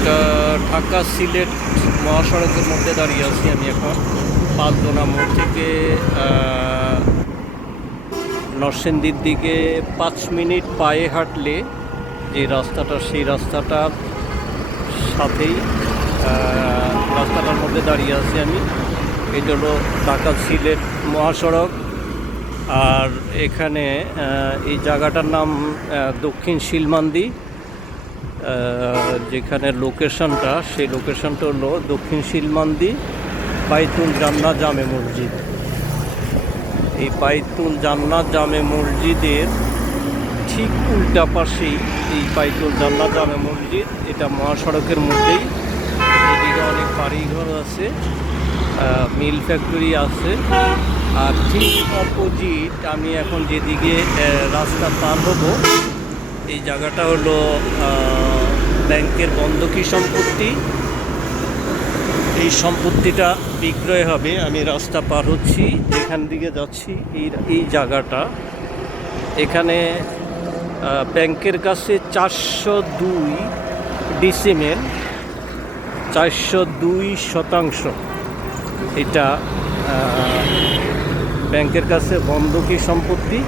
এটা ঢাকা সিলেট মহাসড়কের মধ্যে দাঁড়িয়ে আছি আমি এখন। পাঁচদোনা মোড় থেকে নরসিংদীর দিকে 5 মিনিট পায়ে হাঁটলে যে রাস্তাটা, সেই রাস্তাটার সাথেই রাস্তাটার মধ্যে দাঁড়িয়ে আছি আমি। এটা হলো ঢাকা সিলেট মহাসড়ক। আর এখানে এই জায়গাটার নাম দক্ষিণ শিলমান্দি। যেখানে লোকেশনটা, সেই লোকেশনটা হলো দক্ষিণ শিলমান্দি বাইতুল জান্নাত জামে মসজিদ। এই বাইতুল জান্নাত জামে মসজিদের ঠিক উল্টা পাশেই এই বাইতুল জান্নাত জামে মসজিদ। এটা মহাসড়কের মধ্যেই। এদিকে অনেক বাড়িঘর আছে, মিল ফ্যাক্টরি আছে। আর ঠিক অপোজিট আমি এখন যেদিকে রাস্তা পার হব, এই জায়গাটা হলো ব্যাংকের বন্ধকি সম্পত্তি। এই সম্পত্তিটা বিক্রয় হবে। আমি রাস্তা পার হচ্ছি, যেখান দিকে যাচ্ছি এই জায়গাটা। এখানে ব্যাংকের কাছে 402 ডিসিমেল, 402%। এটা ব্যাংকের কাছে বন্ধকি সম্পত্তি।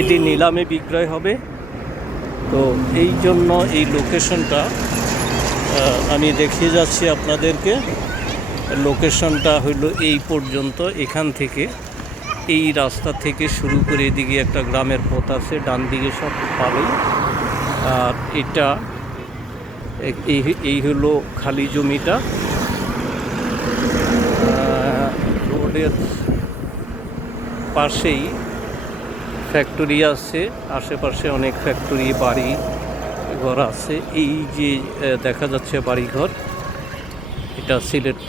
এটি নিলামে বিক্রয় হবে। তো এই জন্য এই লোকেশনটা আমি দেখিয়ে যাচ্ছি আপনাদেরকে। লোকেশনটা হইল এই পর্যন্ত। এখান থেকে, এই রাস্তা থেকে শুরু করে এদিকে একটা গ্রামের পথ আছে, ডান দিকে সব পাবেই। আর এটা এই হলো খালি জমিটা। রোডের পাশেই ফ্যাক্টরি আছে, আশেপাশে অনেক ফ্যাক্টরি, বাড়ি ঘর আছে। এই যে দেখা যাচ্ছে বাড়িঘর, এটা সিলেট,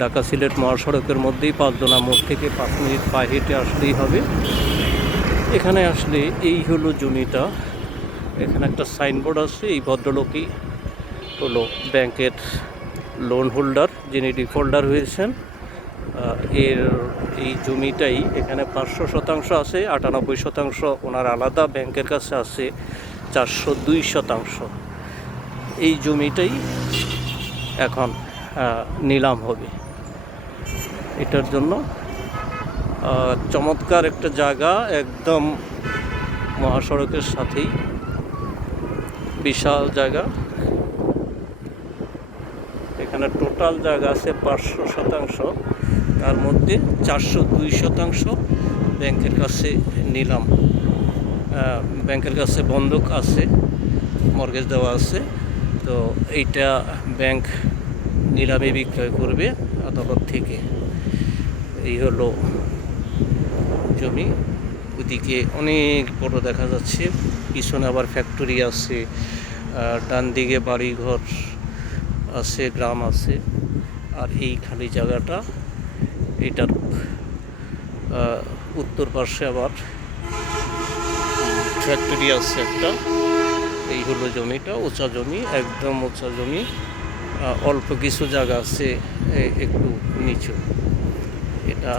ঢাকা সিলেট মহাসড়কের মধ্যেই। পাঁচদোনা মোড় থেকে 5 মিনিট পায়ে হেঁটে আসলেই হবে। এখানে আসলে এই হলো জমিটা। এখানে একটা সাইনবোর্ড আছে। এই ভদ্রলোকই হলো ব্যাংকের লোন হোল্ডার, যিনি ডিফল্টার হয়েছেন। এই জমিটাই, এখানে 500% আছে, 98% ওনার আলাদা, ব্যাংকের কাছে আছে 402%। এই জমিটাই এখন নিলাম হবে। এটার জন্য চমৎকার একটা জায়গা, একদম মহাসড়কের সাথেই, বিশাল জায়গা। এখানে টোটাল জায়গা আছে 500%, তার মধ্যে 402% ব্যাংকের কাছে নিলাম। ব্যাংকের কাছে বন্ধক আছে, মর্গেজ দেওয়া আছে। তো এইটা ব্যাংক নিলামে বিক্রয় করবে আদালত থেকে। এই হলো জমি। ওদিকে অনেক বড় দেখা যাচ্ছে, পিছনে আবার ফ্যাক্টরি আছে, ডান দিকে বাড়িঘর আছে, গ্রাম আছে। আর এই খালি জায়গাটা, এটার উত্তর পাশে আবার ফ্যাক্টরি আছে একটা। এই হলো জমিটা, উঁচা জমি, একদম উঁচা জমি। অল্প কিছু জায়গা আছে একটু নিচু। এটা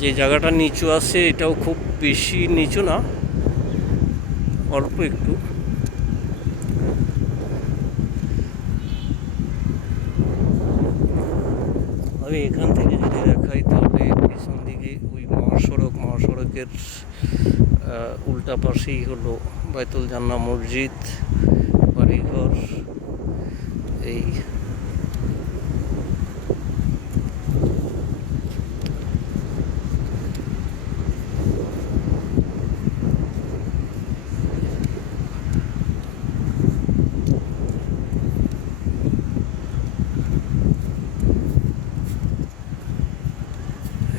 যে জায়গাটা নিচু আছে, এটাও খুব বেশি নিচু না, অল্প একটু। আমি এখান থেকে যদি দেখাই, তাহলে পিছন দিকে ওই মহাসড়কের উল্টা পাশেই হলো বাইতুল জান্নাত মসজিদ, বাড়িঘর। এই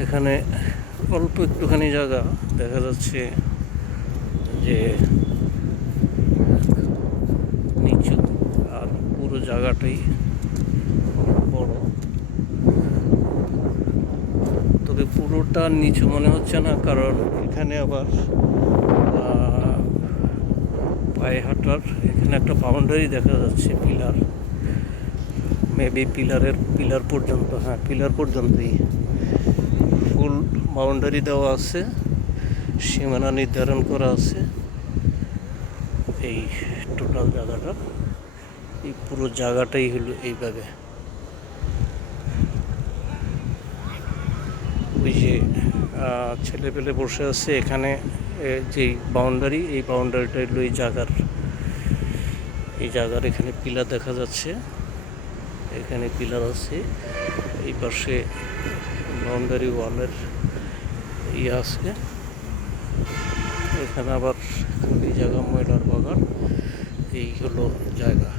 এখানে অল্প একটুখানি জায়গা দেখা যাচ্ছে যে নিচু, আর পুরো জায়গাটাই বড়। তবে পুরোটা নিচু মনে হচ্ছে না, কারণ এখানে আবার পায়ে হাঁটার এখানে একটা বাউন্ডারি দেখা যাচ্ছে, পিলার, মেবি পিলার পর্যন্ত, হ্যাঁ পিলার পর্যন্তই ফুল বাউন্ডারি দেওয়া আছে, সীমানা নির্ধারণ করা আছে। এই টোটাল জায়গাটা, এই পুরো জায়গাটাই হলো এইভাবে। ওই যে ছেলেপেলে বসে আছে এখানে, যেই বাউন্ডারি, এই বাউন্ডারিটা হলো এই জায়গার এখানে পিলার দেখা যাচ্ছে, এখানে পিলার আছে, এই পাশে বাউন্ডারি ওয়ালের আছে, এখানে আবার এই জায়গা ময়লার বাগান, এই হলো জায়গা।